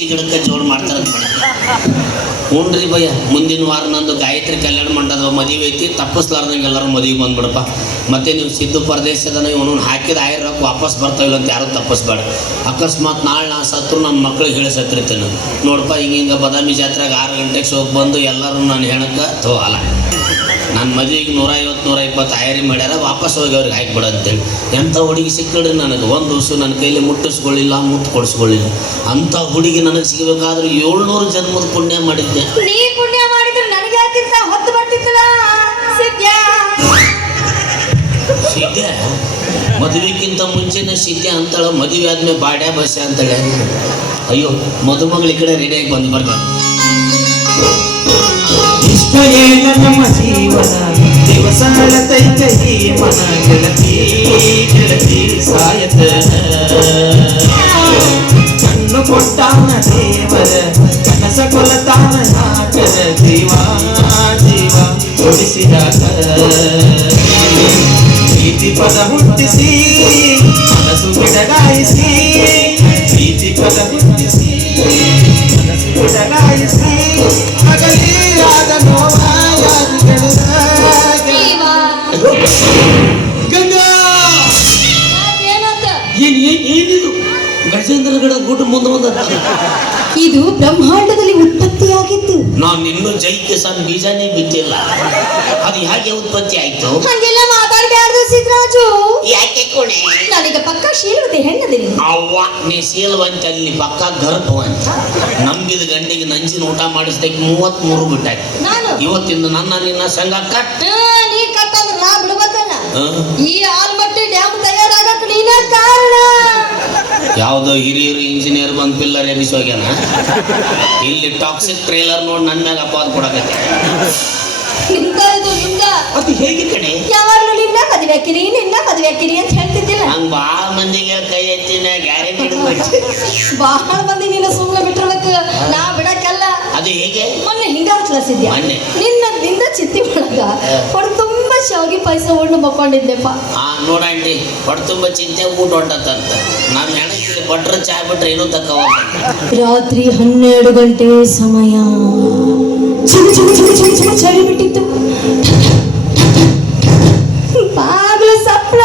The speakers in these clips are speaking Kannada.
ಈ ಗಿಡಕ್ಕೆ ಜೋಡು ಮಾಡ್ತಾರ ಹ್ಞೂನ್ರಿ ಭಯ್ಯ. ಮುಂದಿನ ವಾರ ನಂದು ಗಾಯತ್ರಿ ಕಲ್ಯಾಣ ಮಂಟಪದ ಮದುವೆ ಐತಿ, ತಪ್ಪಿಸ್ಲಾರ್ದಂಗೆ ಎಲ್ಲರೂ ಮದುವೆ ಬಂದ್ಬಿಡಪ್ಪ. ಮತ್ತೆ ನೀವು ಸಿದ್ದು ಪ್ರದೇಶದನ ಇವನು ಹಾಕಿದ ಆಯ್ರಕ್ಕೆ ವಾಪಸ್ ಬರ್ತಾವಿಲ್ಲ ಅಂತ ಯಾರು ತಪ್ಪಿಸ್ಬೇಡ. ಅಕಸ್ಮಾತ್ ನಾಳೆ ನಾ ಸತ್ರು ನನ್ನ ಮಕ್ಳಿಗೆ ಹೇಳಿ ಸತ್ತಿರ್ತೀನಿ. ನೋಡಪ್ಪ ಹಿಂಗೆ ಬದಾಮಿ ಜಾತ್ರೆಗೆ 6 ಗಂಟೆಗೆ ಶೋಕ್ ಬಂದು ಎಲ್ಲರೂ ನಾನು ಹೆಣಕ್ಕೆ ಅಲ್ಲ ನನ್ನ ಮದುವೆಗೆ 150-120 ಆಯರಿ ಮಾಡ್ಯಾರ, ವಾಪಸ್ ಹೋಗಿ ಅವ್ರಿಗೆ ಹಾಕಿಬಿಡ ಅಂತೇಳಿ. ಎಂಥ ಹುಡುಗಿ ಸಿಕ್ಕಳ್ರಿ ನನಗೆ. ಒಂದು ದಿವಸ ನನ್ನ ಕೈಲಿ ಮುಟ್ಟಿಸ್ಕೊಳ್ಳಿಲ್ಲ, ಮುತ್ತು ಕೊಡಿಸ್ಕೊಳ್ಳಿಲ್ಲ. ಅಂಥ ಹುಡುಗಿ ನನಗೆ ಸಿಗಬೇಕಾದ್ರೆ 700 ಜನ್ಮದ ಪುಣ್ಯ ಮಾಡಿದ್ದೆ. ನೀ ಪುಣ್ಯ ಮಾಡಿದ್ರೆ ನನಗೆ ಯಾಕಿಂತ ಹೊತ್ತು ಬರ್ತಿತ್ತಲ್ಲ ಸಿದ್ಧ. ಮದುವೆಗಿಂತ ಮುಂಚೆನೇ ಸಿದ್ಧ ಅಂತಾಳ, ಮದುವೆ ಆದ್ಮೇಲೆ ಬಾಡ್ಯಾ ಬಸ್ಯ ಅಂತೇಳಿ. ಅಯ್ಯೋ ಮದುಮಗಳ ಈ ಕಡೆ ರೆಡಿಯಾಗಿ ಬಂದು ಬರ್ಬಾರ್ದು. ಇಷ್ಟೇ ನಮ್ಮ ಜೀವನ ದಿವಸ ಅಳತೈತೆ ಈ ಮನ ಗೆಳತಿ ಗೆಳತಿ ಸಾಯತನ ಕಣ್ಣು ಕೊಟ್ಟಾನ ದೇವರ ಕನಸ ಕೊಲತಾನ ನಾಟನ ಜೀವ ಜೀವ ಕೊಡಿಸಿದಾಗ ಪ್ರೀತಿ ಪದ ಹುಟ್ಟಿಸಿ ಮನಸ್ಸು ಗಿಡಗಾಯಿಸಿ ಪ್ರೀತಿ ಪದ ಹುಟ್ಟಿಸಿ ಮನಸ್ಸು ಗಿಡಗಾಯಿಸಿ ಅಗಲಿಯಾದ ಏನಿದು ಗಜೇಂದ್ರಗಡ ಗುಡ್ಡ ಮುಂದೆ ಬಂದ. ಇದು ಬ್ರಹ್ಮಾಂಡದಲ್ಲಿ ಉತ್ಪತ್ತಿಯಾಗಿತ್ತು. ನಾನು ಇನ್ನೂ ಜೈ ಕಿಸಾನ್ ಬೀಜನೇ ಬಿತ್ತಿಲ್ಲ. ಅದು ಹೇಗೆ ಉತ್ಪತ್ತಿ ಆಯ್ತು? ಹಂಗೆಲ್ಲ ಮಾತಾಡಬಾರ್ದು ಸಿದ್ದರಾಜು. ಯಾಕೆ ಕೊನೆ ನಾನೀಗ ಪಕ್ಕ ಶೀಲವತೆ ಹೆಣ್ಣದಿನಿ. ಅವ್ವ ನೀ ಶೀಲವಂತ ಅಲ್ಲಿ ಪಕ್ಕ ಗರ್ಭವಂತ. ನಂಬಿದ ಗಂಡಿಗೆ ನಂಜಿನ ಊಟ ಮಾಡಿಸ್ದಕ್ಕೆ 33 ಬಿಟ್ಟಾಯ್ತು. ನಾನು ಇವತ್ತಿಂದ ನನ್ನ ನಿನ್ನ ಸಂಘ ಕಟ್. ನೀ ಕಟ್ಟಂದ್ರೆ ನಾ ಬಿಡ್ಬೇಕಲ್ಲ. ಈ ಆಲ್ಮಟ್ಟಿ ಡ್ಯಾಮ್ ತಯಾರಾಗಕ್ಕೆ ನೀನ ಕಾರಣ. ಯಾವುದೋ ಹಿರಿಯರು ಇಂಜಿನಿಯರ್ ಬಂದು ಪಿಲ್ಲರ್ ಎಬ್ಬಿಸೋಗ್ಯಾನ. ಇಲ್ಲಿ ಟಾಕ್ಸಿಕ್ ಟ್ರೇಲರ್ ನೋಡಿ ನನ್ನ ಮ್ಯಾಗ ಅಪವಾದ ಕೊಡಕತ್ತೆ. ನಿಂದ ಇದು ನಿಂದ. ಅದು ಹೇಗೆ ಕಣೆ? ಯಾವಾಗಲೂ ನಿನ್ನ ಮದುವೆ ಹಾಕಿರಿ ನಿನ್ನ ಮದುವೆ ಹಾಕಿರಿ ಅಂತ ಹೇಳ್ತಿದ್ದಿಲ್ಲ. ಹಂಗ ಭಾಳ ಮಂದಿಗೆ ಕೈ ಎತ್ತಿನ ಗ್ಯಾರಂಟಿ ಹಿಡಿದ್ಬಿಟ್ಟು ಬಹಳ ಮಂದಿ ನೀನು ಸುಮ್ಮನೆ ಬಿಟ್ಟಿರ್ಬೇಕು. ನಾ ಬಿಡಕ್ಕಲ್ಲ. ಅದು ಹೇಗೆ? ಮೊನ್ನೆ ಹಿಂಗಾರು ಕ್ಲಾಸಿದ್ಯಾ ಮೊನ್ನೆ ನಿನ್ನ ಚಿತ್ತಿ ಒಳಗ ಹೊಡೆ ತುಂಬಾ ಶಾವಿಗೆ ಪಾಯಸ ಉಂಡು ಮಕ್ಕೊಂಡಿದ್ದೆಪ್ಪ. ನೋಡಂಡಿ ಹೊಡೆ ತುಂಬ ಚಿಂತೆ ಊಟ ಹೊಂಟತ್ತಂತ. ನಮ್ಮ ಹೆಣಕ್ಕೆ ಬಟ್ರ ಚಾ ಬಿಟ್ರೆ ಏನೂ ತಕ್ಕವ. ರಾತ್ರಿ 12 ಗಂಟೆ ಸಮಯ. ಚಳಿ ಬಿಟ್ಟಿತ್ತು. ಬಾಗ್ಲು ಸಪ್ಳ.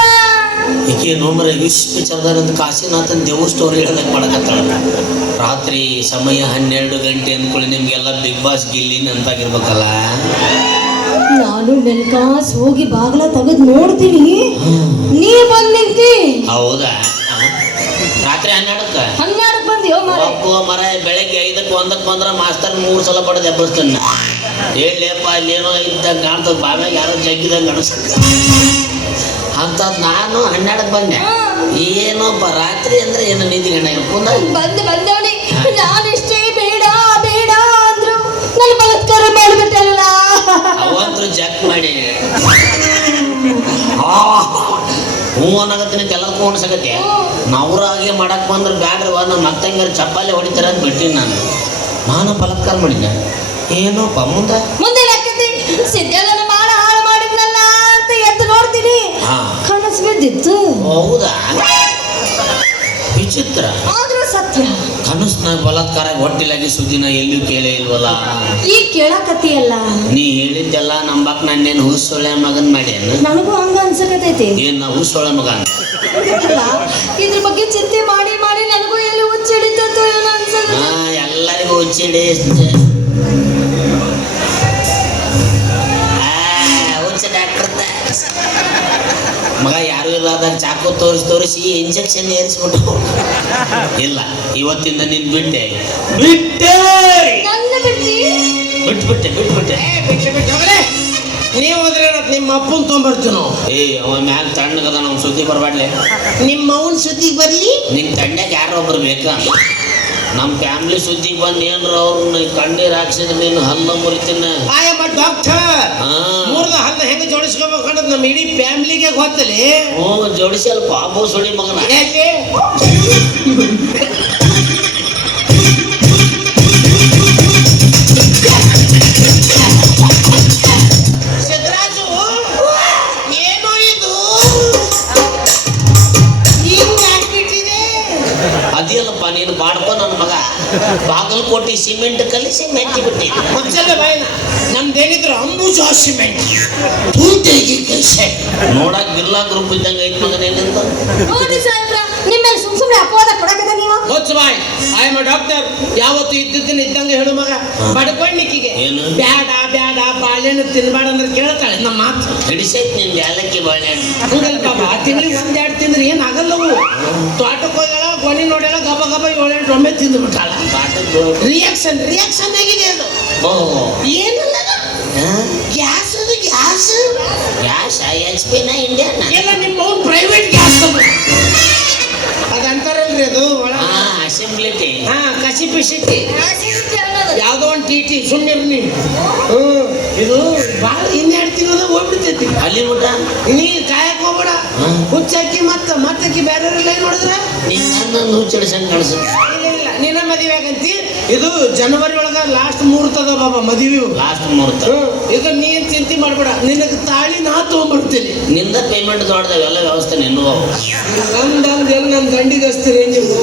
ಈಕೆ ನೋಮ್ರೆ ವಿಶ್ವ ಚರ್ದಾರಂತ ಕಾಶಿನಾಥನ್ ದೇವ ಸ್ಟೋರಿ ಹೇಳೋದಕ್ಕೆ ಮಾಡಕತ್ತಾಳ. ರಾತ್ರಿ ಸಮಯ 12 ಗಂಟೆ ಅಂದ್ಕೊಳ್ಳಿ. ನಿಮ್ಗೆಲ್ಲ ಬಿಗ್ ಬಾಸ್ ಗಿಲ್ಲಿ ನೆನಪಾಗಿರ್ಬೇಕಲ್ಲ. ನಾನು ನೆನ್ಕಾಸ್ ಹೋಗಿ ಬಾಗ್ಲ ತೆಗೆದು ನೋಡ್ತೀನಿ, ನೀ ಬಂದ್ ನಿಂತಿ. ಹೌದಾ? ರಾತ್ರಿ 12ಕ್ಕೆ 12ಕ್ಕೆ ಬಂದಿಯೋ ಮರ. ಬೆಳಗ್ಗೆ 5ಕ್ಕೆ 1ಕ್ಕೆ ಬಂದ್ರೆ ಮಾಸ್ತರ್ 3 ಸಲ ಪಡೆದು ಎಬ್ಬರಿಸ್ತಾನೆ. ಹೇಳಪ್ಪ ಅಲ್ಲೇನೋ ಇದ್ದಂಗೆ ಕಾಣ್ತದ, ಬಾಮ್ಯಾಗ ಯಾರೋ ಜಗ್ಗಿದಂಗೆ ಅನಿಸ್ ಅಂತದ್. ನಾನು 12ಕ್ಕೆ ಬಂದೆ. ಏನೋಪ್ಪ ರಾತ್ರಿ ಅಂದ್ರೆ ಏನು ನಿಂತಿ ಗಂಡ ಬಂದವನಿ. ನಾನಿಷ್ಟೇ ಬೇಡ ಬೇಡ ಅಂದ್ರು ನನ್ನ ಬಲತ್ಕಾರ ಮಾಡ್ಬಿಟ್ಟಲ್ಲ. ಅವಂತರು ಜಕ್ ಮಾಡಿ ಹ್ಞೂ ಅನ್ನಗತ್ತೀನಿ. ಎಲ್ಲದಕ್ಕೂ ಹೊಣಸಕತ್ತೆ. ನವರಾಗೆ ಮಾಡಕ್ ಬಂದ್ರೆ ಬ್ಯಾಡ್ರಿ ನಮ್ಮ ಮತ್ತಂಗಾರ ಚಪ್ಪಾಲೆ ಹೊಡಿತಾರ ಅಂತ ಬಿಟ್ಟಿನಿ. ನಾನು ಬಲತ್ಕಾರ ಮಾಡಿದ್ದೆ. ಏನೋಪ್ಪ ಮುಂದೆ ಸಿದ್ಧನ ಮಾಡ ಹಾಳು ಮಾಡಿದ್ನಲ್ಲ ಅಂತ ಎದ್ದು ನೋಡ್ತೀನಿ, ಕನಸು ಬಿದ್ದಿತ್ತು. ಹೌದಾ? ವಿಚಿತ್ರ. ಆದ್ರೂ ಸತ್ಯ. ಕನಸ್ನಾಗ ಬಲಾತ್ಕಾರ ಹೊಟ್ಟಿಲಾಗಿ ಸುದ್ದಿನ ಎಲ್ಲಿಯೂ ಕೇಳೇ ಇಲ್ವಲ್ಲ. ಈಗ ಕೇಳಕತ್ತೀಯಲ್ಲ. ನೀ ಹೇಳಿದ್ದೆಲ್ಲ ನಂಬಕ್ ನಾನೇನು ಹುಸೊಳೆ ಮಗನ್ ಮಾಡಿ. ನನಗೂ ಹಂಗ ಅನ್ಸಕತೈತಿ. ಏನ್ ನಾ ಹುಸೊಳೆ ಮಗ ಅಂತ ಇದ್ರ ಬಗ್ಗೆ ಚಿಂತೆ ಮಾಡಿ ಮಾಡಿ ನನಗೂ ಎಲ್ಲಿ ಹುಚ್ಚಿಡಿತೋ ಏನೋ ಅನ್ಸಕ. ಎಲ್ಲರಿಗೂ ಹುಚ್ಚಿಡಿ. ಮಗ ಯಾರು ಇಲ್ಲದಾಗ ಚಾಕು ತೋರಿಸಿ ಇಂಜೆಕ್ಷನ್ ಏರಿಸ್ಬಿಟ್ಟು. ಇಲ್ಲ ಇವತ್ತಿಂದ ನೀನ್ ಬಿಟ್ಟೆ ಬಿಟ್ಟೆ ನೀವು ಹೋದ್ರೆ ನಿಮ್ಮ ಅಪ್ಪನ್ ತೊಗೊಂಬರ್ತೀವಿ ನಾವು. ಅವ ಮ್ಯಾಲ ತಣ್ಣಗದ ನಾವು ಸುದ್ದಿ ಬರ್ಬಾಡ್ಲೆ. ನಿಮ್ಮ ಅವನ್ ಸುದ್ದಿಗೆ ಬರ್ಲಿ. ನಿನ್ ತಂಡ್ಯಾಗ ಯಾರೊಬ್ರು ಬೇಕಾ? ನಮ್ಮ ಫ್ಯಾಮಿಲಿ ಸುದ್ದಿಗೆ ಬಂದು ಏನ್ರ ಅವ್ರನ್ನ ಕಣ್ಣೀರ್ ಹಾಕ್ಸಿದ್ರೆ ನೀನು ಹಲ್ಲ ಮುರಿತೀನ. ಡಾಕ್ಟರ್ ಮೂರ್ದ ಹಲ್ಲ ಹೆಂಗ ಜೋಡಿಸ್ಕೋಬೇಕಂದ್ರೆ ನಮ್ಮ ಇಡೀ ಫ್ಯಾಮಿಲಿಗೆ ಗೊತ್ತಲ್ಲಿ. ಜೋಡಿಸಿ ಅಲ್ಪ ಬಾಬು ಸುಳಿ ಮಗನ. ಯಾಕೆ? ಸಿದ್ದರಾಜು ಏನು ಇದು ಹಿಂಗಾಗ್ಬಿಟ್ಟಿದೆ? ಅದಿಲ್ಲಪ್ಪ ನೀನು ಬಾಡ್ಕೊ ನನ್ನ ಮಗ. ಬಾಗಲಕೋಟೆ ಸಿಮೆಂಟ್ ಕಲಿಸಿ ಮೆಚ್ಚಿ ಬಿಟ್ಟಿದ್ದೆ. ಮುಚ್ಚಲ್ಲ ಬಾಯಿನ. ನಮ್ದೇನಿದ್ರು ಅಂಬುಜಾ ಸಿಮೆಂಟ್ ತೂತೆಗೆ ಕಲಿಸೆ. ನೋಡಕ್ ಬಿರ್ಲಾ ಗ್ರೂಪ್ ಇದ್ದಂಗೆ ಐತ್ ಮಗನ ಏನಿಂದ. ನೋಡಿ ಸಾಹೇಬ್ರ ನಿಮ್ಮೇಲೆ ಸುಮ್ ಅಪವಾದ ಕೊಡಕದ ನೀವು. ಹೊಚ್ಚ ಬಾಯ್, ಐ ಆಮ್ ಅ ಡಾಕ್ಟರ್. ಯಾವತ್ತು ಇದ್ದಿದ್ದನ್ನ ಇದ್ದಂಗೆ ಹೇಳು ಮಗ. ಬಡ್ಕೊಂಡಿಕ್ಕಿಗೆ ಏನು? ಬ್ಯಾಡ ಬ್ಯಾಡ ಬಾಳೆಹಣ್ಣು ತಿನ್ಬೇಡ ಅಂದ್ರೆ ಕೇಳ್ತಾಳೆ ನಮ್ಮ ಮಾತು. ಹಿಡಿಸೈತ್ ನಿನ್ ಯಾಲಕ್ಕಿ ಬಾಳೆಹಣ್ಣು. ಹಂಗಲ್ ಬಾಬಾ, ತಿಂಗಳಿಗೆ ಒಂದೆರಡು ತಿಂದ್ರೆ ಏನ್ ಆಗಲ್ಲವು. ತೋಟಕ್ಕೆ ಹೋಗ್ಯಾಳ, ಗೊನಿ ನೋಡ್ಯಾಳ, ಗಬ ಗಬ 7-8 ಒಮ್ಮೆ ತಿಂದು ಬಿಟ್ಟಾಳ. ರಿಯಾಕ್ಷನ್ ಆಗಿದೆ ಅದು. ಏನಲ್ಲ ಗ್ಯಾಸ್, ಅದು ಗ್ಯಾಸ್. ಗ್ಯಾಸ್ HP ನ ಇಂಡಿಯನ್ ಎಲ್ಲ ನಿಮ್ಮ ಪ್ರೈವೇಟ್ ಗ್ಯಾಸ್ ಅದಂತಾರಲ್ರಿ ಅದು ಒಳ ಅಸೆಂಬ್ಲಿಟಿ. ಹಾ, ಕಸಿ ಪಿಸಿಟಿ ಯಾವ್ದೋ ಒಂದು ಟಿ ಸುಮ್ಮನಿರ್ ನೀವು. ಇದು ಭಾಳ 2 ತಿಂಗಳ ಹೋಗ್ಬಿಡ್ತೈತಿ. ಅಲ್ಲಿ ಊಟ ನೀ ಕಾಯಕ್ ಹೋಗ್ಬೇಡ. ಹುಚ್ಚಾಕಿ ಮತ್ತಕ್ಕಿ ಬೇರೆ ಲೈನ್ ನೋಡಿದ್ರೆ ನಿನ್ನೊಂದು ಹುಚ್ಚಿಡ್ಸಂಗ್ ಕಾಣಿಸುತ್ತೆ. ಇಲ್ಲ ನಿನ್ನ ಮದುವೆ ಆಗಂತಿ. ಇದು ಜನವರಿ ಒಳಗ ಲಾಸ್ಟ್ ಮುಹೂರ್ತದ ಬಾಬಾ ಮದುವೆ. ಲಾಸ್ಟ್ ಮುಹೂರ್ತ. ಇದು ನೀನ್ ಚಿಂತೆ ಮಾಡ್ಬೇಡ, ನಿನಗೆ ತಾಳಿ ನಾ ತಗೊಂಡ್ಬಿಡ್ತೀನಿ. ನಿಂದ ಪೇಮೆಂಟ್ ದೊಡ್ಡದವೆಲ್ಲ ವ್ಯವಸ್ಥೆ ನಿನ್ನೂ. ನಮ್ದು ಎಲ್ಲ ನನ್ನ ದಂಡಿಗೆ ಹಚ್ತೀರಿ ನೀವು.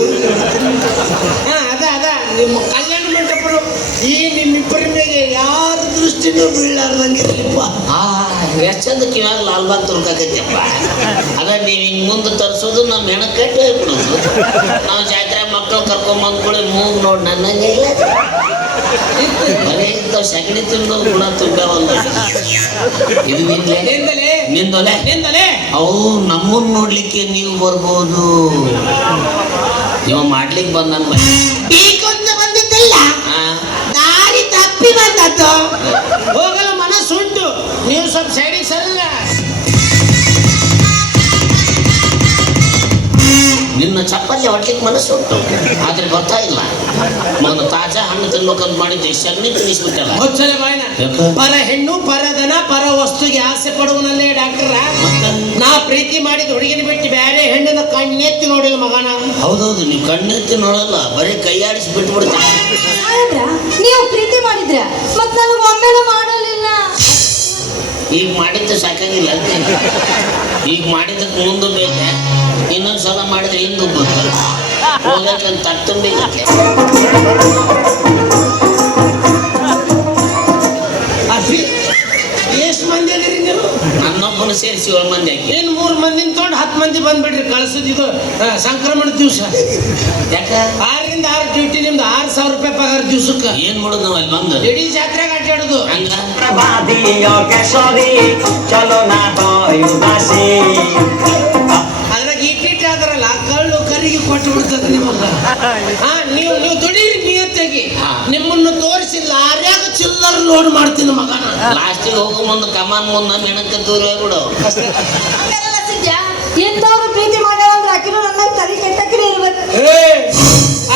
ಹಾ, ಅದ ನಿಮ್ಮ ಕಲ್ಯಾಣ ಮಂಟಪರು ಈ ನಿಮ್ಮಿಬ್ಬರ ಮೇಲೆ ಯಾರ ದೃಷ್ಟಿನೂ ಬೀಳಾರ್ದಂಗಿರ್ಲಿಪ್ಪ. ಎಷ್ಟು ಚಂದ ಕಿವಾಗ ಲಾಲ್ಬಾಗ್ ತುರ್ಕಾಕೈತಿಯಪ್ಪ. ಅದ ನೀವು ಹಿಂಗೆ ಮುಂದೆ ತರಿಸೋದು ನಮ್ಮ ಹೆಣ ಕಟ್ಟಿ ಹೋಗ್ಬಿಡೋದು. ನಾವು ಜಾತ್ರೆ ಮಕ್ಕಳು ಕರ್ಕೊಂಬಂದ್ ಕೂಡ ಮೂಗ್ ನೋಡಿ ನನ್ನಂಗೆ ಇಲ್ಲ. ಬರೀ ಇಂಥವು ಸಗಣಿ ತಿನ್ನೋದು ಗುಣ ತುಂಬ ಒಂದು. ಇದು ನಿಂದೊಲೆ. ಅವು ನಮ್ಮನ್ನ ನೋಡ್ಲಿಕ್ಕೆ ನೀವು ಬರ್ಬೋದು. ಇವ ಮಾಡ್ಲಿಕ್ಕೆ ಬಂದ ಈಗೊಂದು ಬಂದಿದ್ದಲ್ಲ, ದಾರಿ ತಪ್ಪಿ ಬಂದದ್ದು. ಹೋಗಲು ಮನಸ್ಸುಂಟು, ನೀವು ಸ್ವಲ್ಪ ಸೈಡಿಗೆ ಸರಲ್ಲ. ನಿನ್ನ ಚಪ್ಪಲ್ಲಿ ಹೊಡ್ಲಿಕ್ಕೆ ಮನಸ್ಸು ಉಂಟು, ಆದ್ರೆ ಗೊತ್ತಾಗಿಲ್ಲ. ಮಗನ ತಾಜಾ ಹಣ್ಣು ತಿನ್ಬೇಕಂತ ಮಾಡಿದ್ದೆ, ಸಗಣಿ ತಿನ್ನಿಸ್ಬಿಟ್ಟಲ್ಲ. ಹೊಚ್ಚಲ ಬಾಯ್ನ. ಪರ ಹೆಣ್ಣು, ಪರದನ, ಪರ ವಸ್ತುಗೆ ಆಸೆ ಪಡುವನಲ್ಲೇ ಡಾಕ್ಟರ್. ನಾ ಪ್ರೀತಿ ಮಾಡಿದ ಹುಡುಗಿನ ಬಿಟ್ಟು ಬೇರೆ ಹೆಣ್ಣನ ಕಣ್ಣೆತ್ತಿ ನೋಡಿಲ್ಲ ಮಗನ. ಹೌದೌದು, ನೀವು ಕಣ್ಣೆತ್ತಿ ನೋಡಲ್ಲ, ಬರೀ ಕೈಯಾಡಿಸಿ ಬಿಟ್ಬಿಡ್ತೀವಿ. ನೀವು ಪ್ರೀತಿ ಮಾಡಿದ್ರ ಮತ್ ನನಗೆ ಒಮ್ಮೆನೂ ಮಾಡಲಿಲ್ಲ. ಈಗ ಮಾಡಿದ್ದು ಸಾಕಾಗಿಲ್ಲ. ಈಗ ಮಾಡಿದ್ದಕ್ಕೆ ಮುಂದೆ ಬೇಕೆ, ಇನ್ನೊಂದ್ಸಲ ಮಾಡಿದ್ರೆ ಹಿಂದೆ ಗೊತ್ತಲ್ಲ. ಹೋಗಕ್ಕಂತ ತಟ್ಟುಂಬಿಕ್ಕೆ ಎಷ್ಟು ಮಂದಿ ಅದೀರಿ ನೀವು? ನನ್ನೊಬ್ಬನ ಸೇರಿಸಿ 7 ಮಂದಿ ಹಾಕಿ. ಏನು 3 ಮಂದಿನ ತೊಗೊಂಡು 10 ಮಂದಿ ಬಂದ್ಬಿಡ್ರಿ. ಕಳ್ಸೋದಿದು ಸಂಕ್ರಮಣ ದಿವಸ. ಯಾಕ 6ರಿಂದ 6 ಡ್ಯೂಟಿ, ನಿಮ್ದು 6,000 ರೂಪಾಯಿ ಪಗಾರ ದಿವ್ಸಕ್ಕೆ. ಏನ್ ಮಾಡೋದು ನಾವು ಅಲ್ಲಿ ಬಂದು? ಇಡೀ ಜಾತ್ರೆಗೆ ಅಡ್ಡಾಡೋದು. ಹಂಗ ಅದ್ರಾಗ ಈಟಿಟ್ ಆದ್ರಲ್ಲ, ಕಳ್ಳು ಕರಿಗೆ ಕೊಟ್ಟು ಬಿಡ್ತದೆ ನಿಮಗ. ನೀವು ದುಡೀರಿ ನಿಯತ್ತಾಗಿ. ನಿಮ್ಮನ್ನು ತೋರಿಸಿ ಲಾರ್ಯಾಗ ಚಿಲ್ಲರ್ ಲೋಡ್ ಮಾಡ್ತೀನಿ ಮಗನ. ಲಾಸ್ಟಿಗೆ ಹೋಗೋ ಮುಂದೆ ಕಮಾನ್ ಮುಂದೆ ನಮ್ಮ ಹೆಣಕ್ಕೆ ದೂರ ಹೋಗ್ಬಿಡು. ಎಂತವ್ರು ಪ್ರೀತಿ ಮಾಡ್ಯಾರ ಅಂದ್ರೆ ಆಕಿನೂ ನನ್ನ ತಲೆ ಕೆಟ್ಟಕ್ಕಿನೇ ಇರ್ಬೇಕು.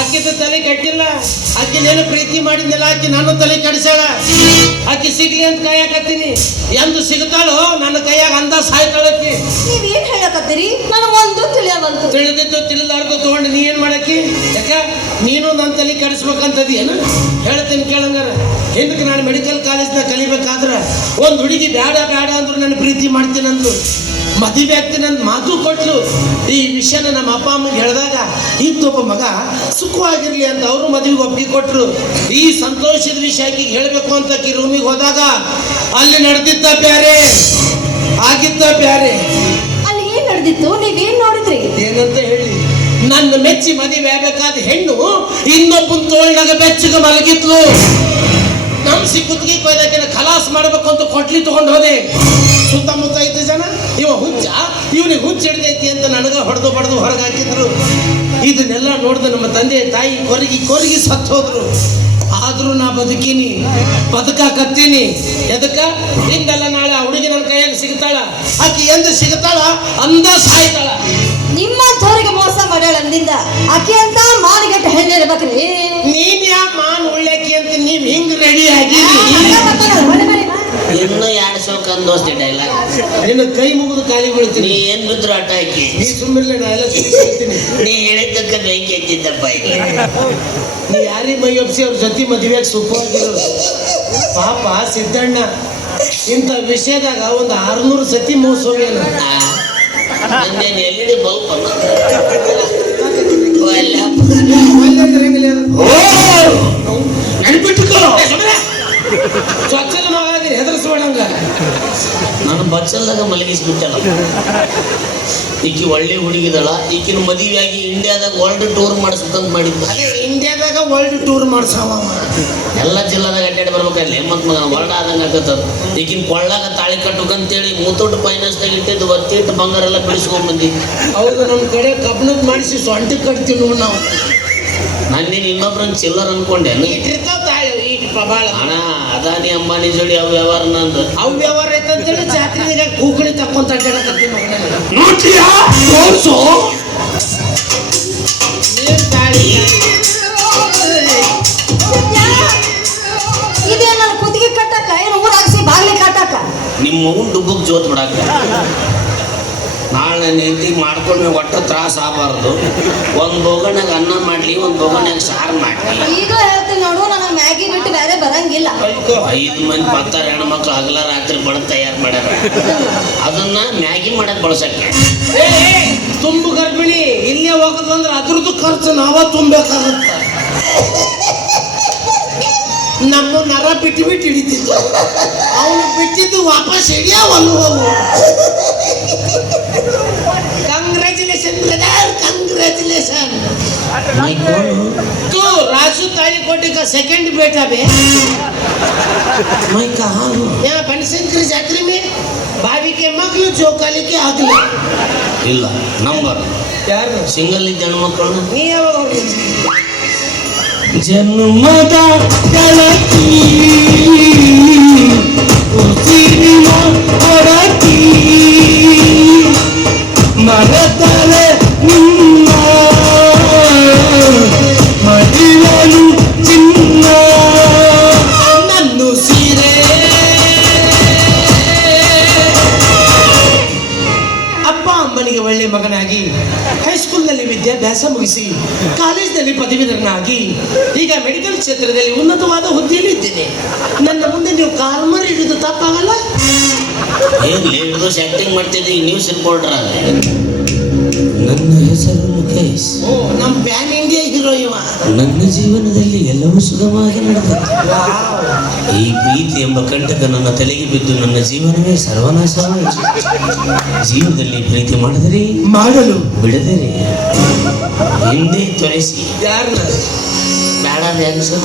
ಆಕಿದ ತಲೆ ಕೆಟ್ಟಿಲ್ಲ. ಆಕಿನೇನು ಪ್ರೀತಿ ಮಾಡಿದ್ನಿಲ್ಲ, ಆಕಿ ನನ್ನ ತಲೆ ಕೆಡಿಸ್ಯಾಳ. ಆಕಿ ಸಿಗ್ಲಿ ಅಂತ ಕಾಯಕತ್ತೀನಿ. ಎಂದು ಸಿಗ್ತಾಳೋ ನನ್ನ ಕೈಯಾಗ ಅಂದ ಸಾಯ್ತಾಳಕ್ಕಿ. ನೀವೇನ್ ಹೇಳಕತ್ತೀರಿ? ನನಗೆ ಒಂದು ತಿಳಿಯಬಂತು. ತಿಳಿದಿದ್ದು ತಿಳಿದಾರ್ದು ತಗೊಂಡು ನೀ ಏನ್ ಮಾಡಕ್ಕಿ? ಯಾಕ ನೀನು ನನ್ನ ತಲೆ ಕೆಡಿಸ್ಬೇಕಂತದಿ ಏನು? ಹೇಳ್ತೀನಿ ಕೇಳಂಗಾರ. ಹಿಂದಕ್ಕೆ ನಾನು ಮೆಡಿಕಲ್ ಕಾಲೇಜ್ನಾಗ ಕಲಿಬೇಕಾದ್ರೆ ಒಂದು ಹುಡುಗಿ ಬೇಡ ಅಂದ್ರು ನನ್ನ ಪ್ರೀತಿ ಮಾಡ್ತೀನಂದ್ರು, ಮದುವೆ ಆಗ್ತೀನಂತ ಮಾತು ಕೊಟ್ಲು. ಈ ವಿಷಯನ ನಮ್ಮ ಅಪ್ಪ ಅಮ್ಮಗೆ ಹೇಳಿದಾಗ ಇಂಥೊಬ್ಬ ಮಗ ಸುಖವಾಗಿರ್ಲಿ ಅಂತ ಅವರು ಮದುವೆಗೆ ಒಪ್ಪಿಗೆ ಕೊಟ್ರು. ಈ ಸಂತೋಷದ ವಿಷಯ ಆಕಿಗೆ ಹೇಳಬೇಕು ಅಂತ ರೂಮಿಗೆ ಹೋದಾಗ ಅಲ್ಲಿ ನಡೆದಿದ್ದ ಬ್ಯಾರೆ, ಆಗಿದ್ದ ಬ್ಯಾರೆ. ಅಲ್ಲಿ ಏನ್ ನಡೆದಿತ್ತು? ನೀವೇನ್ ನೋಡಿದ್ರಿ? ಏನಂತ ಹೇಳಿ, ನನ್ನ ಮೆಚ್ಚಿ ಮದುವೆ ಆಗಬೇಕಾದ ಹೆಣ್ಣು ಇನ್ನೊಬ್ಬನ ತೋಳ್ನಾಗ ಬೆಚ್ಚಗೆ ಮಲಗಿದ್ಲು. ನಮ್ ಸಿಕ್ಕುತ್ತಿಗೆ ಕೊಯ್ದಾಕಿನ ಖಲಾಸ್ ಮಾಡ್ಬೇಕು ಅಂತ ಕೊಟ್ಲಿ ತಗೊಂಡು ಹೋದೆ. ಸುತ್ತಮುತ್ತ 5 ಜನ ಇವ ಹುಚ್ಚ, ಇವನಿಗೆ ಹುಚ್ಚ ಹಿಡ್ದೈತಿ ಅಂತ ನನಗ ಹೊಡೆದು ಹೊರಗೆ ಹಾಕಿದ್ರು. ಇದನ್ನೆಲ್ಲ ನೋಡಿದ ನಮ್ಮ ತಂದೆ ತಾಯಿ ಕೊರಗಿ ಸತ್ತು ಹೋದ್ರು. ಆದ್ರೂ ನಾ ಬದುಕಾಕತ್ತೀನಿ. ಎದಕ್ಕ? ಹಿಂದೆಲ್ಲ ನಾಳೆ ಆ ಹುಡುಗಿ ನನ್ನ ಕೈಯಾಗ ಸಿಗ್ತಾಳ. ಆಕಿ ಎಂದು ಸಿಗ್ತಾಳ ಅಂದ ಸಾಯ್ತಾಳ. ನಿಮ್ಮಂಥವ್ರಿಗೆ ಮೋಸ ಮಾಡ್ಯಾಳ ಅಂದಿಂದ ಆಕೆ ಅಂತ ಮಾನಗೆಟ್ಟ ಹೆಣ್ಣಿರ್ಬೇಕ್ರಿ. ನೀನ್ ಯಾ ಮಾನ್ ಉಳ್ಳಾಕಿ ಅಂತ ನೀವ್ ಹಿಂಗ್ ರೆಡಿ ಆಗಿರಿ. ಇನ್ನು 2 ಶೋಕ್ ಅಂದೋಸ್ತಿ ಡೈಲಾಗ್. ನಿನ್ನ ಕೈ ಮುಗಿದು ಕಾಲಿ ಬೀಳ್ತೀನಿ. ನೀ ಏನ್ ಬಿದ್ರು ಆಟ ಹಾಕಿ. ನೀ ಸುಮ್ಮಿರ್ಲಿ, ನಾ ಎಲ್ಲ ಹೇಳ್ತೀನಿ. ನೀ ಹೇಳಿದ್ದಕ್ಕೆ ಬೆಂಕಿ ಹಚ್ಚಿದ್ದಪ್ಪ. ನೀ ಯಾರಿಗೆ ಮೈ ಒಪ್ಸಿ ಅವ್ರ ಜೊತೆ ಮದುವೆಯಾಗಿ ಸುಖವಾಗಿರೋದು. ಪಾಪ ಸಿದ್ದಣ್ಣ ಇಂಥ ವಿಷಯದಾಗ ಒಂದು 600 ಸತಿ ಮೋಸ ಹೋಗ್ಯಾನ. ನಂದೇನು LED ಬಲ್ಪ್ ಅಲ್ಲ ನೆನ್ಪಿಟ್ಟುಕೋ ಸ್ವಚ್ಛದ ಮಗ ಹೆದರ್ಸ್ಬೇಡಂಗ. ನಾನು ಬಚ್ಚಲ್ದಾಗ ಮಲಗಿಸ್ಬಿಟ್ಟಲ್ಲ. ಈಕಿ ಒಳ್ಳೆ ಹುಡುಗಿದಳ. ಈಕಿನ ಮದುವೆಯಾಗಿ ಇಂಡಿಯಾದಾಗ ವರ್ಲ್ಡ್ ಟೂರ್ ಮಾಡಿಸ್ಬೇಕಂತ ಮಾಡಿದ್ದ. ಅದೇ ಇಂಡಿಯಾದಾಗ ವರ್ಲ್ಡ್ ಟೂರ್ ಮಾಡ್ಸವ. ಎಲ್ಲ ಜಿಲ್ಲಾದಾಗ ಅಡ್ಡಾಡಿ ಬರ್ಬೇಕಲ್ಲಿ ಮತ್ ಮಗ ವರ್ಲ್ಡ್ ಆದಂಗೆ ಆಗತ್ತದ. ಈಗಿನ ಕೊಳ್ಳಾಗ ತಾಳಿ ಕಟ್ಟಬೇಕಂತೇಳಿ ಮುತ್ತೂಟ್ ಫೈನಾನ್ಸ್ದಾಗ ಇಟ್ಟಿದ್ದು ಒತ್ತಿಟ್ಟು ಬಂಗಾರ ಎಲ್ಲ ಬಿಡಿಸ್ಕೊಂಡ್ ಬಂದಿ. ಹೌದು, ನಮ್ಮ ಕಡೆ ಕಬ್ಬಣದ್ ಮಾಡಿಸಿ ಸೊಂಟ ಕಟ್ತೀವಿ ನೋಡಿ ನಾವು. ನಾನೇನು ಇನ್ನೊಬ್ರನ್ನ ಚಿಲ್ಲರ್ ಅನ್ಕೊಂಡೇನು. ಇಟ್ಟಿರ್ತಾವ ತಾಳಿ ಈಟ್ ಪ್ರಬಾಳ ಹಣ ಅದಾನಿ ಅಂಬಾನಿ ಜೋಡಿ ಅವು ವ್ಯವಹಾರ ನಂದು. ಅವ್ ವ್ಯವಹಾರ ಐತಂತೇಳಿ ಜಾತ್ರೆದಾಗ ಕೂಕಣಿ ತಕ್ಕೊಂತ ಅಡ್ಡಾಡಕತ್ತೀವಿ ಮಗನಲ್ಲಿ. ನೀರ್ ತಾಳಿ ಇದೇ ನನ್ನ ಕುತ್ತಿಗೆ ಕಟ್ಟಕ್ಕ ಏನು ಊರಾಗಿಸಿ ಬಾಗ್ಲಿ ಕಟ್ಟಕ್ಕ. ನಿಮ್ಮ ಮಗನ್ ಡುಬ್ಬಕ್ ಜೋತ್ ಬಿಡಾಕ. ನಾಳೆ ನನ್ನ ಹೆಂಡತಿಗೆ ಮಾಡ್ಕೊಂಡು ಒಟ್ಟ ತ್ರಾಸ ಆಗಬಾರ್ದು. ಒಂದು ಬೋಗಣ್ಣಾಗ ಅನ್ನ ಮಾಡಲಿ, ಒಂದು ಬೋಗಣ್ಣಾಗ ಸಾರು ಮಾಡಲಿ. ಈಗ ಹೇಳ್ತೀನಿ ನೋಡು, ನನಗೆ ಮ್ಯಾಗಿ ಬಿಟ್ಟು ಬೇರೆ ಬರಂಗಿಲ್ಲ. 5 ಮಂದಿ ಬರ್ತಾರೆ ಹೆಣ್ಮಕ್ಳು ಹಗಲ ರಾತ್ರಿ ಬಡ ತಯಾರು ಮಾಡ್ಯಾರ. ಅದನ್ನ ಮ್ಯಾಗಿ ಮಾಡಕ್ ಬಳಸಕ್ಕೆ. ತುಂಬು ಗರ್ಭಿಣಿ ಇಲ್ಲೇ ಹೋಗೋದಂದ್ರೆ ಅದ್ರದ್ದು ಖರ್ಚು ನಾವ ತುಂಬಬೇಕಾಗತ್ತ. ನಮ್ಮ ನರ ಬಿಟ್ಟು ಬಿಟ್ಟು ಹಿಡಿತಿದ್ದು ಅವನು ಬಿಟ್ಟಿದ್ದು ವಾಪಸ್ ಹಿಡಿಯವಲ್ವ. Congratulation brother, congratulation. तू राजू तालीकोटे का सेकंड बेटा बे. मैं कहा हूँ यहाँ बनशंकर जात्रे में भाभी के मगलू जोकाली के आगले. ಇಲ್ಲ ನಂಬರ್ ಯಾರು ಸಿಂಗಲ್ ಇದ್ದ ಹೆಣ್ಮಕ್ಳು. ನೀ ಯಾವಾಗ ಜನ್ಮದ ಗೆಳತಿ ಉಸಿರಿನ ಹೊರತಿ ಮರೆತರೆ ನಿನ್ನ ಮಡಿಲಲು ಚಿನ್ನ ನನ್ನು ಸೀರೆ. ಅಪ್ಪ ಅಮ್ಮನಿಗೆ ಒಳ್ಳೆ ಮಗನಾಗಿ ಹೈಸ್ಕೂಲ್ನಲ್ಲಿ ವಿದ್ಯಾಭ್ಯಾಸ ಮುಗಿಸಿ ಕಾಲೇಜಿನಲ್ಲಿ ಪದವೀಧರನಾಗಿ ಈಗ ಮೆಡಿಕಲ್ ಕ್ಷೇತ್ರದಲ್ಲಿ ಉನ್ನತವಾದ ಹುದ್ದೆಯಲ್ಲಿ ಇದ್ದೇನೆ. ನನ್ನ ಮುಂದೆ ನೀವು ಕಾರ್ಮರ್ ಹಿಡಿದು ತಪ್ಪಾಗಲ್ಲ. ಏನ್ ಲೇಟ್ ಆಕ್ಟಿಂಗ್ ಮಾಡ್ತಿದ್ದೆ. ನ್ಯೂಸ್ ರಿಪೋರ್ಟರ್ ಆದ್ರೆ ನನ್ನ ಹೆಸರು ಮುಖೇಶ್. ಓ, ನಮ್ಮ ಪ್ಯಾನ್ ಇಂಡಿಯಾ ಹೀರೋ ಇವ. ನನ್ನ ಜೀವನದಲ್ಲಿ ಎಲ್ಲವೂ ಸುಗಮವಾಗಿ ನಡೆದಿತ್ತು. ಈ ಪ್ರೀತಿ ಎಂಬ ಕಂಟಕ ನನ್ನ ತಲೆಗೆ ಬಿದ್ದು ನನ್ನ ಜೀವನವೇ ಸರ್ವನಾಶವಾಯಿತು. ಜೀವನದಲ್ಲಿ ಪ್ರೀತಿ ಮಾಡಿದರೆ ಮಾಡಲು ಬಿಡದರೆ ಹಿಂದೆ ತೊರೆಸಿ ಯಾರನ್ನ ಬೇಡ ಡ್ಯಾನ್ಸರ್.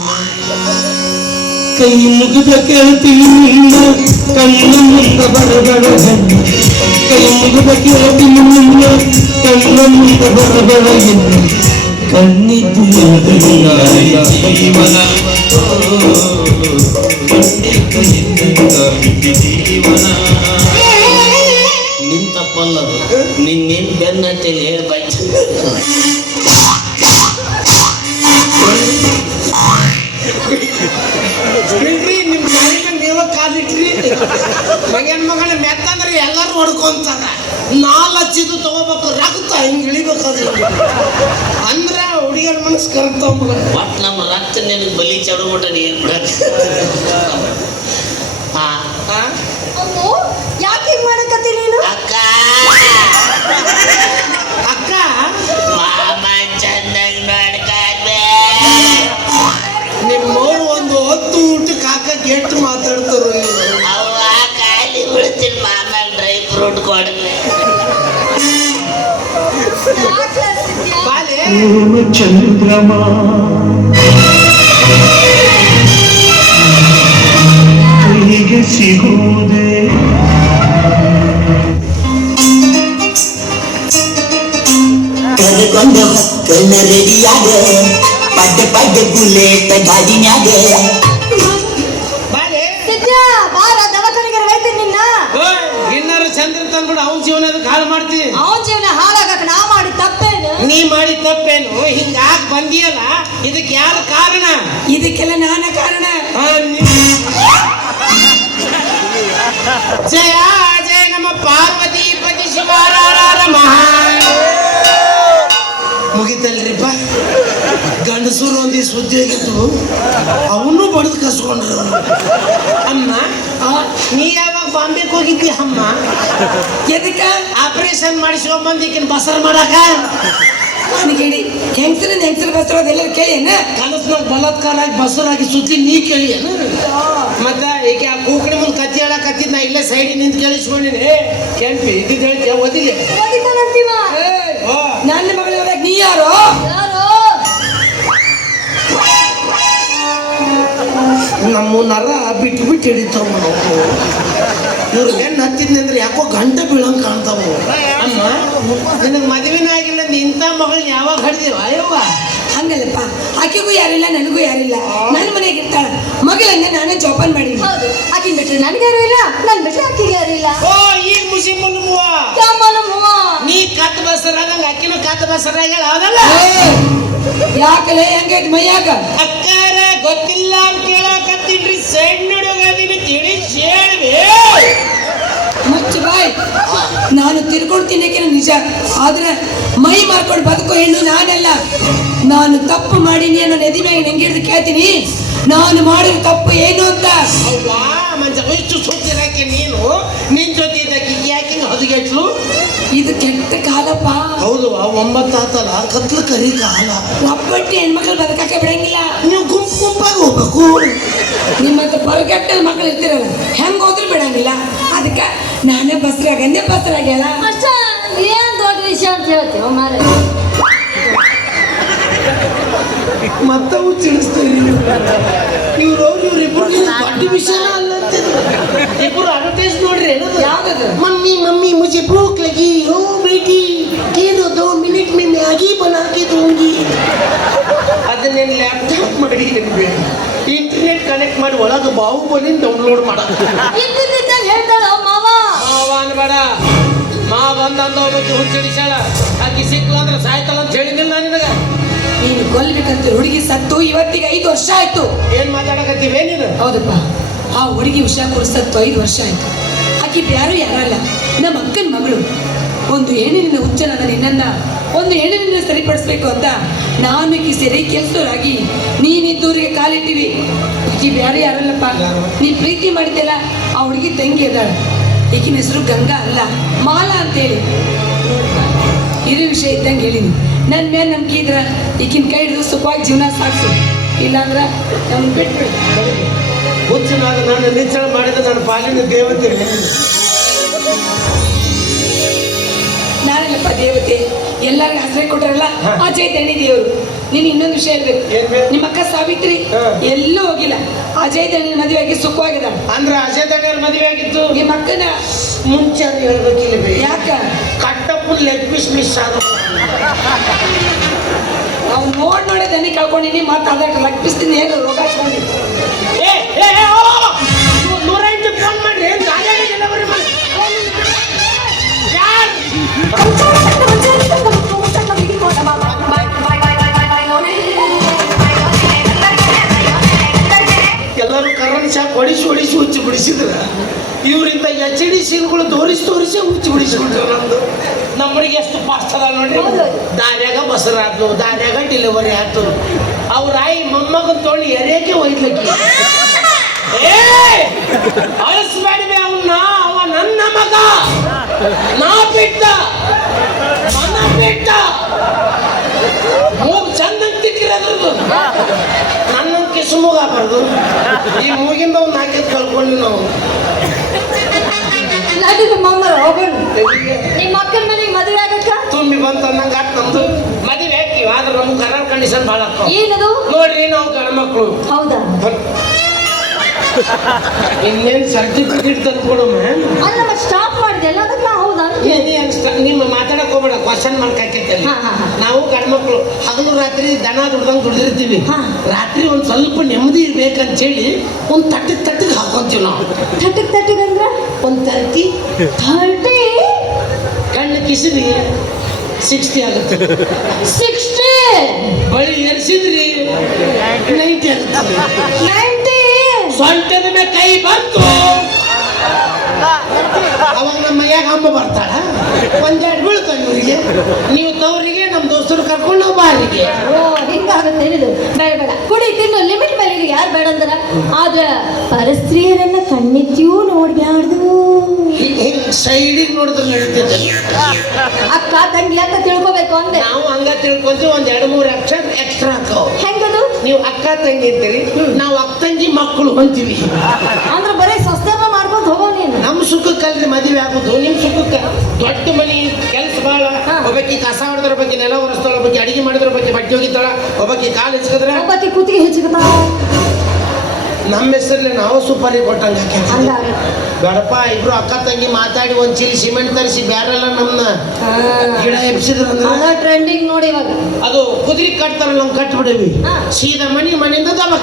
ಕೈ ಮುಗಿದ ಕೇಳ್ತೀನಿ ನಿನ್ನ ಕಣ್ಣು ಮುಂದ ಬರಬೇಡ ಹೆಣ್ಣು. ಕೈ ಮುಗಿದ ಕೇಳ್ತೀನಿ ನಿನ್ನ ಕಣ್ಣು ಮುಂದ ಬರಬೇಡ ಹೆಣ್ಣು. ಕಣ್ಣಿದ್ದು ಜೀವನ ಜೀವನ ನಿನ್ ತಪ್ಪಲ್ಲದು. ನಿನ್ನೇನ್ ಬೆನ್ನ ಹತ್ತೇಳಿ ಹೇಳ್ಬಾಯ್ತು. ಬಿಡ್ರಿ, ನಿಮ್ಮ ಮನೆಗೆ ನೀವ ಕಾಲಿಟ್ರಿ. ಮಗನ ಮಗನ ಮೆತ್ತಂದ್ರೆ ಎಲ್ಲರೂ ಹೊಡ್ಕೊಂತಾರ. 4 ಹಚ್ಚಿದ್ದು ತಗೋಬೇಕು, ರಕ್ತ ಹಿಂಗೆ ಇಳಿಬೇಕಾದ್ರೆ ಅಂದ್ರ ಹುಡುಗಿಯರ ಮನಸ್ಸು ಕರಗ್ತಾವ ಮಗ. ಒಟ್ಟು ನಮ್ಮ ರಕ್ತ ನಿನಗೆ ಬಲಿ ಚಡು ಮಟ ಏನ್ ಬಿಡಕ್ಕೆ. ಹಾ ಅಮ್ಮು, ಯಾಕೆ ಹಿಂಗ್ ಮಾಡಕತ್ತಿ ನೀನು? ಅಕ್ಕ ಅಕ್ಕ ಮಾಮ ಚೆನ್ನಾಗಿ ನೋಡ್ಕಾಬೆ. ನಿಮ್ಮವ್ರು ಒಂದು ಹೊತ್ತು ಊಟಕ್ಕೆ ಹಾಕಕ್ಕೆ ಎಷ್ಟು ಮಾತಾಡ್ತಾರೋ. ಅವ್ವ ಖಾಲಿ ಬಿಡ್ತೀನಿ ಮಾಮ ಡ್ರೈ ಫ್ರೂಟ್ ಕೊಡ್ಬೆ. ಯಾಕೆ ಸಿದ್ಯಾ? ಬಾಲೆ ಚಂದ್ರಮ ಕೈಗೆ ಸಿಗುವುದೇ ಕರೆಗೊಂಡು ಹೊಕ್ಕನ ರೆಡಿಯಾಗ ಪಡ್ಡ ಪಡ್ಡ ಬುಲೆಟ್ ಗಾಡಿನ್ಯಾಗ. ಬಾಲೆ ಸಿದ್ಯಾ, ಬಾರ ದವಾಖಾನೆಗೆ ಒಯ್ತೀನಿ ನಿನ್ನ. ಇನ್ನಾರು ಚಂದ್ರ ತಂದ್ಬಿಡು, ಅವನ ಜೀವನ ಅದಕ್ಕೆ ಹಾಳು ಮಾಡ್ತೀನಿ. ಅವನ ಜೀವನ ಹಾಳಾಗಕ್ಕೆ ನಾ ಮಾಡಿ ತಪ್ಪೇನು? ನೀ ಮಾಡಿ ತಪ್ಪೇನು? ಹಿಂಗಾಗ ಬಂದಿಯಲ್ಲ, ಇದಕ್ಕೆ ಯಾರು ಕಾರಣ? ಇದಕ್ಕೆಲ್ಲ ನಾನೇ ಕಾರಣ. ಜಯ ಜಯ ನಮ್ಮ ಪಾರ್ವತಿ ಪತಿ ಶಿವರಾರ ಮಹಾ. ಮುಗಿತಲ್ರಿಪ್ಪ, ಗಂಡಸೂರು ಒಂದಿ ಸುದ್ದಿ ಆಗಿತ್ತು, ಅವನು ಬಡ್ದು ಕಸ್ಕೊಂಡ್ರು. ಅಮ್ಮ, ನೀ ಯಾವಾಗ ಬಾಂಬೆಗೆ ಹೋಗಿದ್ದಿ ಅಮ್ಮ? ಎದಕ್ಕ? ಆಪರೇಷನ್ ಮಾಡಿಸ್ಕೊಂಡ್ ಬಂದಿಕ್ಕಿನ ಬಸರ್ ಮಾಡಾಕ. ಕೇಳಿ ಹೆಂಗಸರು ಬಸರೋದು ಎಲ್ಲರೂ ಕೇಳಿ ಏನ ಕನಸ್ನಾಗ ಬಲಾತ್ಕಾರ ಆಗಿ ಬಸರಾಗಿ ಸುದ್ದಿ ನೀ ಕೇಳಿ ಏನು ಮತ್ತ ಈಗ ಆ ಕೂಕಣಿ ಮುಂದೆ ಕತ್ತಿ ಹೇಳಕತ್ತಿದ್ ನಾ ಇಲ್ಲೇ ಸೈಡ್ ನಿಂತು ಕೇಳಿಸ್ಕೊಂಡಿನಿ ಕೆಂಪಿ ಇದ್ದಿದ್ದು ಹೇಳ್ತೀಯ ಓದಿಲ್ಲ ಓದಿತಾನಂತೀವ ನನ್ನ ಮಗಳು ಹೋಗ್ಯಾಕ ನೀ ಯಾರು ಯಾರು ನಮ್ಮ ನರ ಬಿಟ್ಟು ಬಿಟ್ಟು ಹಿಡಿತಾವ ನಾವು ಇವ್ರು ಬೆನ್ನು ಹತ್ತಿದ್ನಿ ಅಂದ್ರೆ ಯಾಕೋ ಗಂಟೆ ಬೀಳಂಗ್ ಕಾಣ್ತಾವು ಅಮ್ಮ ನಿನಗೆ ಮದುವೆನೇ ಆಗಿಲ್ಲ ಇಂಥ ಮಗಳನ್ನ ಯಾವಾಗ ಹಡ್ದೇವ ಅಯ್ಯವ್ವ ಹಂಗಲ್ಲಪ್ಪ ಆಕೆಗೂ ಯಾರಿಲ್ಲ ನನಗೂ ಯಾರಿಲ್ಲ ನನ್ನ ಮನೆಗೆ ಇರ್ತಾಳ ಮಗಳನ್ನ ನಾನೇ ಜೋಪಾನ ಮಾಡಿದ್ವಿ ಹೌದು ಆಕಿನ್ ಬಿಟ್ರೆ ನನ್ಗೆ ಯಾರು ಇಲ್ಲ ನನ್ ಬಿಟ್ರೆ ಆಕಿಗೆ ಯಾರು ಇಲ್ಲ ಓ ಈಗ ಮುಸಿ ಮುನ್ನುವ ಕ್ಯಾಮನಮ್ಮವ್ವ. ನೀ ಕತ್ ಬಸರಾದಂಗ ಅಕ್ಕಿನ ಕತ್ ಬಸರಾಗ್ಯಾಳ ಹೌದಲ್ಲ ಯಾಕಲೆ ಹೆಂಗೈತ್ ಮೈಯಾಗ ಅಕ್ಕಾರ ಗೊತ್ತಿಲ್ಲ ಅಂತ ಕೇಳಕತ್ತೀನ್ರಿ ಸೈಡ್ ನೋಡೋಗಾದಿನ ತಿಳಿಸಿ ಹೇಳ್ವಿ ಮುಚ್ಚು ಬಾಯ್ ನಾನು ತಿರ್ಕೊಂಡು ತಿನ್ನಕ್ಕೆ ನಿಜ ಆದ್ರೆ ಮೈ ಮಾರ್ಕೊಂಡು ಬದುಕೋ ಹೆಣ್ಣು ನಾನಲ್ಲ ನಾನು ತಪ್ಪು ಮಾಡೀನಿ ಅನ್ನೋ ನೆದಿ ಮ್ಯಾಗ ಹೆಂಗಿಡ್ದು ಕೇಳ್ತೀನಿ ನಾನು ಮಾಡಿದ ತಪ್ಪು ಏನು ಅಂತ ಅವ್ವಾ ಮಂಜ ಇಷ್ಟು ಸುತ್ತಿರಾಕಿ ನೀನು ನಿನ್ ಜೊತೆ ಇದ್ದಕ್ಕೆ ಯಾಕೆ ಹದಗೆಟ್ಲು ಇದು ಕೆಟ್ಟ ಕಾಲಪ್ಪ ಹೌದು 9 ಆತಲ್ಲ ಕತ್ಲು ಕರಿ ಕಾಲ ಒಬ್ಬಟ್ಟಿ ಹೆಣ್ಮಕ್ಳು ಬದುಕಕ್ಕೆ ಬಿಡಂಗಿಲ್ಲ ನೀವು ಗುಂಪಾಗಿ ಹೋಗ್ಬೇಕು ನಿಮ್ಮಂತ ಬರಗಟ್ಟ ಮಕ್ಳು ಇರ್ತಿರಲ್ಲ ಹೆಂಗ್ ಹೋದ್ರು ಬಿಡಂಗಿಲ್ಲ ಅದಕ್ಕೆ ನಾನೇ ಬಸ್ರಾಗ್ಯಾಳ ಅಷ್ಟ ಏನ್ ದೊಡ್ಡ ವಿಷಯ ಅಂತ ಹೇಳ್ತೀವ ಮಾರೆ ಮತ್ತವು ತಿಳಿಸ್ತೀರಿ ಇವ್ರಿಬ್ರು ದೊಡ್ಡ ವಿಷಯ ಅಲ್ಲ ಅಂತ ಇಬ್ರು ಅಡ್ವರ್ಟೈಸ್ ನೋಡ್ರಿ ಯಾವ್ದದು मम्मी मम्मी मुझे भूख लगी ओ बेटी दे दो 2 मिनट में मैगी बना के दूंगी ಅದನ್ನ ಲ್ಯಾಪ್ಟಾಪ್ ಮಾಡಿ ಇಂಟರ್ನೆಟ್ ಕನೆಕ್ಟ್ ಮಾಡಿ ಒಳಗೆ ಬಾಹುಬಲಿ ಡೌನ್ಲೋಡ್ ಮಾಡ ಇದ್ದಿದ್ದಂಗೆ ಹೇಳ್ತಾಳ ಮಾವ ಮಾವ ಅನ್ಬೇಡ ಮಾವ ಬಂದಂದ ಒಬ್ಬಕ್ಕೆ ಹುಚ್ಚಿಡಿಸಾಳ ಆಕಿ ಸಿಕ್ಕು ಅಂದ್ರೆ ಸಾಯ್ತಲ್ಲ ಅಂತ ಹೇಳಿದಿಲ್ಲ ನಿನಗ ನೀನು ಕೊಲ್ಬೇಕಂತ ಹುಡುಗಿ ಸತ್ತು ಇವತ್ತಿಗೆ 5 ವರ್ಷ ಆಯ್ತು ಏನ್ ಮಾತಾಡಕತ್ತೀವಿ ನೀನು ಹೌದಪ್ಪ ಆ ಹುಡುಗಿ ವಿಷ ಕುಡಿಸತ್ತು 5 ವರ್ಷ ಆಯ್ತು ಆಕಿ ಯಾರು ಯಾರಲ್ಲ ನಮ್ಮ ಅಕ್ಕನ ಮಗಳು ಒಂದು ಹೆಣ್ಣಿನ ಹುಚ್ಚನದ ನಿನ್ನನ್ನ ಒಂದು ಹೆಣ್ಣಿನ ಸರಿಪಡಿಸ್ಬೇಕು ಅಂತ ನಾನು ಈಕಿ ಸರಿ ಕೆಲಸರಾಗಿ ನೀನಿದ್ದೂರಿಗೆ ಕಾಲಿಟ್ಟಿವಿ ಈಕಿ ಬ್ಯಾರೆ ಯಾರಲ್ಲಪ್ಪ ನೀ ಪ್ರೀತಿ ಮಾಡಿದ್ದೆಲ್ಲ ಆ ಹುಡುಗಿ ತಂಗಿ ಅದಾಳ ಈಕಿನ ಹೆಸರು ಗಂಗಾ ಅಲ್ಲ ಮಾಲಾ ಅಂತೇಳಿ ಇದೇ ವಿಷಯ ಇದ್ದಂಗೆ ಹೇಳಿನಿ ನನ್ನ ಮೇಲೆ ನಂಬಿಕೆ ಇದ್ರ ಈಕಿನ ಕೈ ಹಿಡಿದು ಸುಖವಾಗಿ ಜೀವನ ಸಾಗಿಸು ಇಲ್ಲಾಂದ್ರೆ ನಮ್ಗೆ ಬಿಟ್ಬಿಡು ಹುಚ್ಚನಾಗ ನನ್ನ ನಿಚ್ಚಳ ಮಾಡಿದ ನನ್ನ ಪಾಲಿನ ದೇವತೆ ನಾನಲ್ಲಪ್ಪ ದೇವತೆ ಎಲ್ಲರಿಗೂ ಆಶ್ರಯ ಕೊಟ್ಟರಲ್ಲ ಆ ಚೈತನ್ಯ ದೇವರು ನೀನು ಇನ್ನೊಂದು ವಿಷಯ ಹೇಳ್ಬೇಕು ನಿಮ್ಮ ಅಕ್ಕ ಸಾವಿತ್ರಿ ಎಲ್ಲೂ ಹೋಗಿಲ್ಲ ಅಜಯ್ ದಣ್ಣಿನ ಮದುವೆ ಆಗಿ ಸುಖವಾಗಿದ್ದಾಳೆ ಅಂದ್ರೆ ಅಜಯ್ ದಣ್ಯರ ಮದುವೆ ಆಗಿತ್ತು ನಿಮ್ಮ ಅಕ್ಕನ ಮುಂಚೆ ಅದು ಹೇಳ್ಬೇಕಿಲ್ಲ ಯಾಕ ಕಟ್ಟಪ್ಪನ ಲೆಗ್ ಪೀಸ್ ಮಿಸ್ ಆದ ನಾವು ನೋಡೇ ದನಿ ಕಳ್ಕೊಂಡಿನಿ ಮತ್ತೆ ಅದಕ್ಕೆ ಲಗ್ಪಿಸ್ತೀನಿ ಏನು ರೋಗ ಹಚ್ಕೊಂಡು 108 ಫೋನ್ ಮಾಡ್ರಿ ಡೆಲಿವರಿ ಮಾಡಿ ಎಲ್ಲರೂ ಕರೆಂಟ್ ಶಾಕ್ ಹೊಡಿಸಿ ಹುಚ್ಚಿ ಬಿಡಿಸಿದ್ರ ಇವರಿಂದ HD ಸೀನ್ಗಳು ತೋರಿಸಿ ಹುಚ್ಚಿ ಬಿಡಿಸ್ಬಿಟ್ರು ನಮ್ದು ನಮ್ಮಳಿಗೆ ಎಷ್ಟು ಫಾಸ್ಟ್ ಅದ ನೋಡ್ರಿ ದಾರ್ಯಾಗ ಬಸರಾದ್ಲು ದಾರ್ಯಾಗ ಡೆಲಿವರಿ ಆಯ್ತು ಅವ್ರ ಆಯಿ ಮೊಮ್ಮಗನ್ ತೊಗೊಂಡು ಎರೆಯಕ್ಕೆ ಒಯ್ದ್ಲಕ್ಕಿ ಅಳಿಸ್ಬೇಡ್ವೆ ಅವನ್ನ ಅವ ನನ್ನ ಮಗ ನಾ ಬಿಟ್ಟ ಮನ ಬಿಟ್ಟ ಮೂಗ್ ಚಂದ ತಿಕ್ಕಿರೋದ್ರದ್ದು ನನ್ನ ಕಿಸು ಮೂಗಾಗಬಾರ್ದು ಈ ಮೂಗಿಂದ ಒಂದು ಹಾಕಿದ್ ಕಳ್ಕೊಂಡ್ವಿ ನಾವು ಮಾಮರ ಹೋಗೋಣ ನಿಮ್ಮ ಅಕ್ಕನ ಮನೆಗೆ ಮದುವೆ ಆಗಕ್ಕ ತುಂಬಿ ಬಂತು ಅನ್ನಂಗೆ ಆತ್ ನಮ್ದು ಮದುವೆ ಹಾಕಿವಿ ಆದ್ರೆ ನಮ್ಗೆ ಕರೆಂಟ್ ಕಂಡೀಷನ್ ಭಾಳ ಆಗ್ತಾವ ಏನದು ನೋಡ್ರಿ ನಾವು ಗಂಡ ಮಕ್ಕಳು ಹೌದಾ ಇನ್ನೇನು ಸರ್ಟಿಫಿಕೇಟ್ ತಂದ್ಕೊಡಮ್ಮ ಅಲ್ಲ ಮತ್ತೆ ಸ್ಟಾಪ್ ಮಾಡಿದೆ ಅಲ್ಲ ಅದಕ್ಕೆ ನಾ ಹೌದಾ ನಿಮ್ಮ ಮಾತಾಡಕ್ ಹೋಗ್ಬೇಡ ಕ್ವಶನ್ ಮಾರ್ಕ್ ಹಾಕಿರ್ತೇವೆ ನಾವು ಗಂಡ ಮಕ್ಕಳು ಹಗಲು ರಾತ್ರಿ ದನ ದುಡ್ದಂಗೆ ದುಡ್ದಿರ್ತೀವಿ ರಾತ್ರಿ ಒಂದು ಸ್ವಲ್ಪ ನೆಮ್ಮದಿ ಇರ್ಬೇಕಂತ ಹೇಳಿ ಒಂದು ತಟ್ಟಿಗೆ ಹಾಕೊಂತೀವಿ ನಾವು ತಟ್ಟಿಗೆ ಅಂದ್ರೆ ಒಂದು 30 ಕಣ್ಣು ಕಿಸಿರಿ 60 ಆಗುತ್ತೆ 60 ಬಳಿ ಎರ್ಸಿದ್ರಿ 90 ಆಗುತ್ತೆ 90 ಸೊಂಟದ ಮೇಲೆ ಕೈ ಬಂತು ಅವಾಗ ನಮ್ಮ ಮೈಯಾಗ ಅಮ್ಮ ಬರ್ತಾಳ ಒಂದೆರಡು ಬೀಳ್ತಾವ ಇವರಿಗೆ ನೀವು ತವರಿಗೆ ನಮ್ಮ ದೋಸ್ತರು ಕರ್ಕೊಂಡು ನಾವು ಬಾರಿಗೆ ಓ ಹಿಂಗಾಗುತ್ತೆ ಏನಿದು ಬೇಡ ಬೇಡ ಕುಡಿ ತಿನ್ನು ಲಿಮಿಟ್ ಮೇಲೆ ಇದು ಯಾರು ಬೇಡ ಅಂದ್ರ ಆದ್ರ ಪರಸ್ತ್ರೀಯರನ್ನ ಕಣ್ಣಿತ್ಯೂ ನೋಡ್ಬ್ಯಾಡ್ದು ಸೈಡಿಗೆ ನೋಡಿದ್ರೆ ನಡೀತಿದ್ದೆ. ಅಕ್ಕ ತಂಗಿ ಅಂತ ತಿಳ್ಕೊಬೇಕು ಅಂದೆ. ನಾವು ಹಂಗ ತಿಳ್ಕೊಂತೀವಿ, ಒಂದ್ 2-3 ಅಕ್ಷರ ಎಕ್ಸ್ಟ್ರಾ ಹಾಕವ್. ಹೆಂಗದು? ನೀವು ಅಕ್ಕ ತಂಗಿ ಅಂತೀರಿ, ನಾವು ಅಕ್ಕಂಗಿ ಮಕ್ಕಳು ಅಂತೀವಿ. ಅಂದ್ರೆ ಬರೀ ಸ್ವಸ್ಥನ ಮಾಡ್ಕೊಂಡು ಹೋಗೋ ನೀನು. ನಮ್ಮ ಸುಖಕ್ಕಲ್ರಿ ಮದುವೆ ಆಗುದು, ನಿಮ್ ಸುಖಕ್ಕ. ದೊಡ್ಡ ಮನಿ ಕೆಲ್ಸ ಬಾಳ, ಒಬ್ಬಾಕಿ ಕಸ ಹೊಡೆದ್ರ ಬಗ್ಗೆ, ನೆಲ ಒರೆಸ್ತಾಳ, ಒಬ್ಬಾಕಿ ಅಡಿಗೆ ಮಾಡಿದ್ರ ಬಗ್ಗೆ, ಬಟ್ಟೆ ಒಗಿತಾಳ, ಒಬ್ಬಾಕಿ ಕಾಲು ಎಸ್ಕದ್ರ. ಒಬ್ಬಾಕಿ ಕೂತಿಗೆ ಹೆಚ್ಚಿಗತಾಳ. ನಮ್ಮ ಹೆಸರಲ್ಲಿ ನಾವು ಸುಪಾರಿ ಕೊಟ್ಟಂಗ ಹಂಗಾರ ಬೇಡಪ್ಪ. ಇಬ್ರು ಅಕ್ಕ ತಂಗಿ ಮಾತಾಡಿ ಒಂದ್ ಚೀಲ ಸಿಮೆಂಟ್ ತರಿಸಿ ಬ್ಯಾರೆಲ್ಲ ನಮ್ನ ಗಿಡ ಎಬ್ಸಿದ್ರ ಅಂದ್ರೆ ಟ್ರೆಂಡಿಂಗ್ ನೋಡಿ ಇವಾಗ. ಅದು ಕುದುರೆ ಕಟ್ತಾರಲ್ಲ, ನಮ್ ಕಟ್ಬಿಡವಿ ಹಾ. ಸೀದಾ ಮನೆಯಿಂದ ದಬ